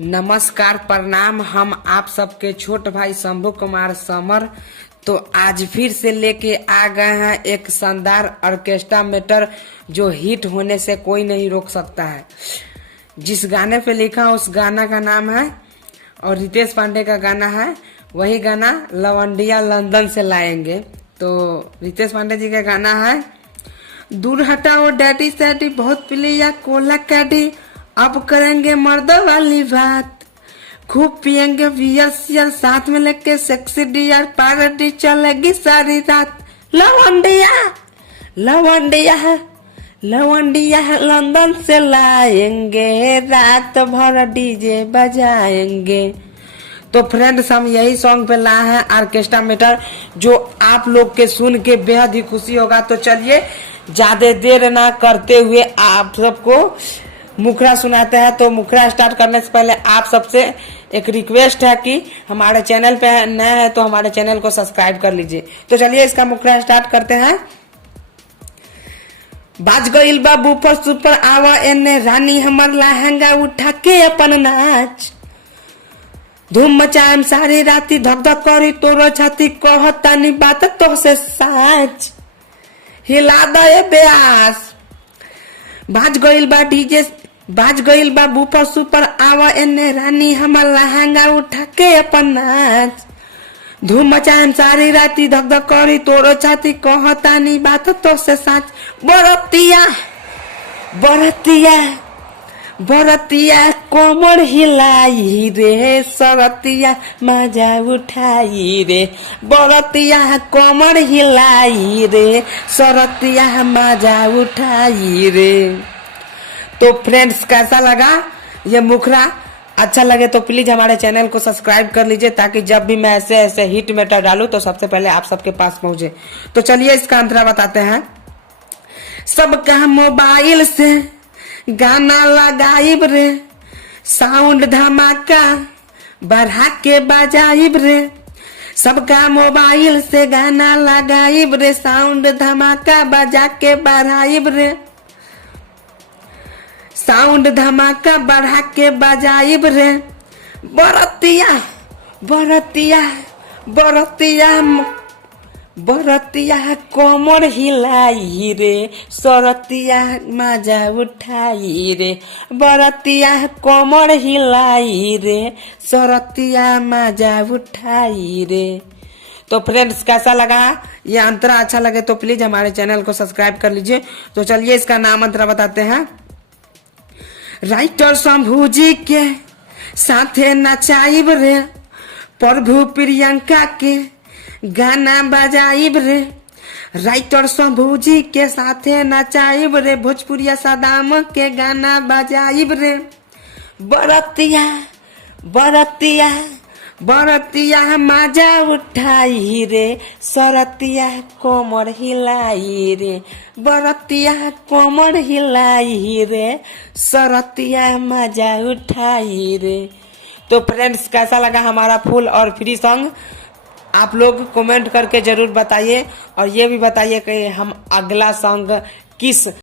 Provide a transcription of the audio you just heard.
नमस्कार प्रणाम। हम आप सबके छोट भाई शंभू कुमार समर। तो आज फिर से लेके आ गए हैं एक शानदार ऑर्केस्ट्रा मैटर जो हिट होने से कोई नहीं रोक सकता है। जिस गाने पे लिखा उस गाना का नाम है और रितेश पांडे का गाना है। वही गाना लवंडिया लंदन से लाएंगे। तो रितेश पांडे जी का गाना है, दूर हटाओ डैडी सैडी बहुत पिलिया कोला कैडी, अब करेंगे मर्द वाली बात, खूब पियेंगे बियर सियर साथ में लेके सेक्सी डियर, पार्टी चलेगी सारी रात। लवंडिया लवंडिया लवंडिया लंदन से लाएंगे, रात भर डीजे बजाएंगे। तो फ्रेंड्स, हम यही सॉन्ग पे लाए हैं ऑर्केस्ट्रा मैटर जो आप लोग के सुन के बेहद ही खुशी होगा। तो चलिए ज्यादा देर ना करते हुए आप सबको मुखड़ा सुनाते हैं। तो मुखड़ा स्टार्ट करने से पहले आप सबसे एक रिक्वेस्ट है कि हमारे चैनल पे नए हैं तो हमारे चैनल को सब्सक्राइब कर लीजिए। तो चलिए इसका मुखड़ा स्टार्ट करते हैं। बाज गईल बाबू पर सुपर आवा एने रानी हमर लहंगा उठा के अपन नाच, धूम मचाएम सारी राती धक धक करी तोरो छाती, कहतानी बात तो से साच, हिला दे ब्यास। बाज गईल बा डीजे बाज गईल बा बूफर सुपर आवा एने रानी हमर लहंगा उठा के अपन नाच, धूम मचाएम सारी राती धक धक करी तोरो छाती, कहतानी बात तो से साच। बरतिया बरतिया बरतिया कोमर हिलाई रे, सरतिया मजा उठाई रे, बरतिया कोमर हिलाई रे, सरतिया मजा उठाई रे। तो फ्रेंड्स, कैसा लगा ये मुखड़ा? अच्छा लगे तो प्लीज हमारे चैनल को सब्सक्राइब कर लीजिए ताकि जब भी मैं ऐसे ऐसे हिट मैटर डालूं तो सबसे पहले आप सबके पास पहुंचे। तो चलिए इसका अंतरा बताते हैं। सबका मोबाइल से गाना लगाइब रे, साउंड धमाका बढ़ा के बजाइब रे, सबका मोबाइल से गाना लगाइब रे, साउंड धमाका बजा के बढ़ाइब रे, साउंड धमाका बढ़ा के बजाइब रे। बरतिया बरतिया बरतिया बरतिया कोमर हिलाई रे, सरतिया मजा उठाई रे, बरतिया कोमर हिलाई रे, सरतिया मजा उठाई रे। तो फ्रेंड्स, कैसा लगा ये अंतरा? अच्छा लगे तो प्लीज हमारे चैनल को सब्सक्राइब कर लीजिए। तो चलिए इसका नाम अंतरा बताते हैं। राइटर शंभू जी के साथे नचाइब रे, प्रभु प्रियंका के गाना बजाइब रे, राइटर शंभू जी के साथे नचाइब रे, भोजपुरिया सदाम के गाना बजाइब रे। बरतिया बरतिया बरतिया मजा उठाई रे, सरतिया कोमर हिलाई रे, बरतिया कोमर हिलाई रे, सरतिया मजा उठाई रे। तो फ्रेंड्स, कैसा लगा हमारा फुल और फ्री सॉन्ग? आप लोग कमेंट करके जरूर बताइए और ये भी बताइए कि हम अगला सॉन्ग किस